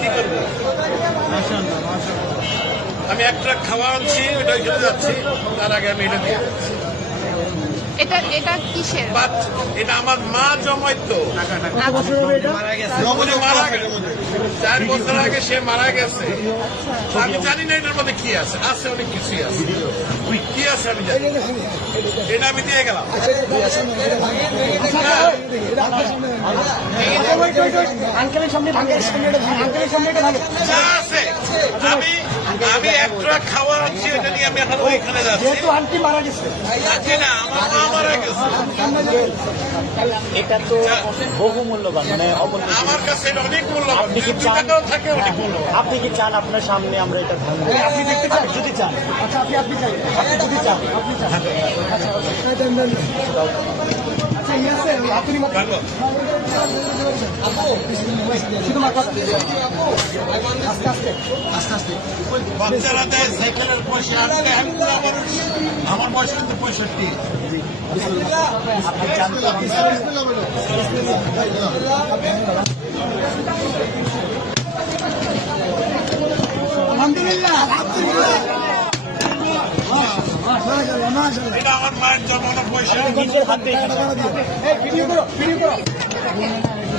কি করব? আমি এক ট্রাক খাওয়া আনছি ওইটা ওইখানে যাচ্ছি। তার আগে আমি এটা দিয়ে। এটা এটা কিসের? বাট এটা আমার মা জমাইতো। উনি মারা গেছে চার বছর আগে সে মারা গেছে। আমি জানি না এটার মধ্যে কি আছে আছে অনেক কিছুই আছে। কি আছে আমি জানি এটা আমি দিয়ে গেলাম। আঙ্কেলের সামনে আঙ্কেলের সামনে আঙ্কেলের সামনে এটা ভাঙে যা আছে আমি আমি এক খাওয়া আনছি এটা নিয়ে আমি এখন ওইখানে যাচ্ছি। যেহেতু আন্টি মারা গেছে। যাচ্ছি না আমার মা মারা গেছে। এটা তো বহু মূল্যবান মানে অমূল্য আমার কাছে এটা অনেক মূল্যবান। আপনি কি চান? থাকে অনেক মূল্যবান। আপনি কি চান আপনার সামনে আমরা এটা ভাঙবো আপনি দেখতে চান? যদি চান। আচ্ছা আপনি আপনি চাই। আপনি যদি চান আপনি চান। আচ্ছা আচ্ছা আচ্ছা আছে আপনি মাত্র ভালো শুধু মাথা আস্তে আস্তে আস্তে আস্তে বাচ্চারা দেয় সাইকেলের পয়সা আটকে আমি বুড়া মানুষ আমার বয়স কিন্তু পঁয়ষট্টি আলহামদুলিল্লাহ। মাশাআল্লাহ মাশাআল্লাহ এটা আমার মায়ের জন্মানো পয়সা হাতে ভিডিও করো ভিডিও করো।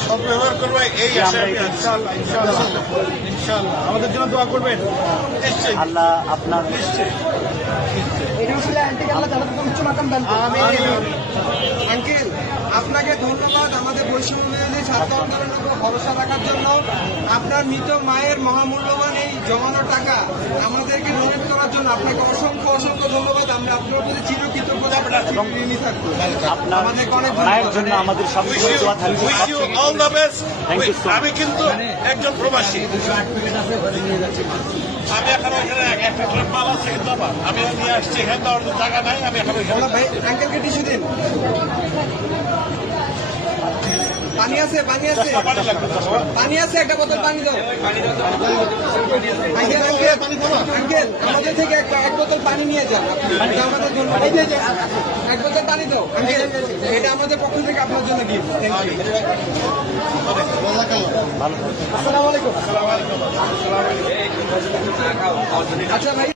সব ব্যবহার করবে এই আশা আমি আছি। আমাদের জন্য দোয়া করবেন? নিশ্চয়ই। আল্লাহ আপনার উচ্চ মাকাম আঙ্কেল আপনাকে ধন্যবাদ আমাদের বৈষম্য বিরোধী ছাত্র আন্দোলনের উপর ভরসা রাখার জন্য। আপনার মৃত মায়ের মহামূল্যবান এই জমানো টাকা আমাদেরকে ডোনেট করার জন্য আপনাকে অসংখ্য অসংখ্য ধন্যবাদ। আমরা আপনার প্রতি চিরকৃতজ্ঞতা ঋণী থাকব অনেক জন্য আমাদের. আমি কিন্তু একজন প্রবাসী। আমি এখন ওইখানে এক- একটা ট্রাক মাল আছে কিন্তু আমার। আমি নিয়ে আসছি এখানে টাকা নাই আমি এখন আঙ্কেলকে দিন। পানি আছে পানি আছে। পানি আছে, একটা বোতল পানি দাও। আমাদের থেকে এক বোতল পানি নিয়ে আমাদের এক বোতল পানি দাও এটা আমাদের থেকে আপনার জন্য আচ্ছা ভাই